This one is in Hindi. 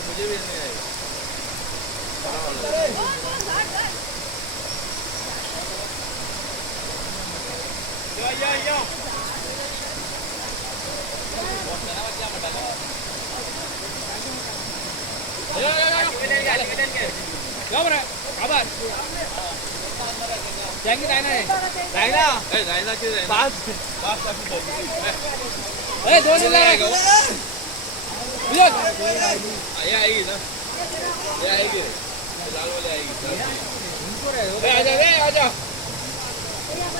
मुझे भी नहीं आएगा kabar jangan Raina रायना की पास दो ले ये आएगी ना ये आएगी लाल वाले आएगी आजा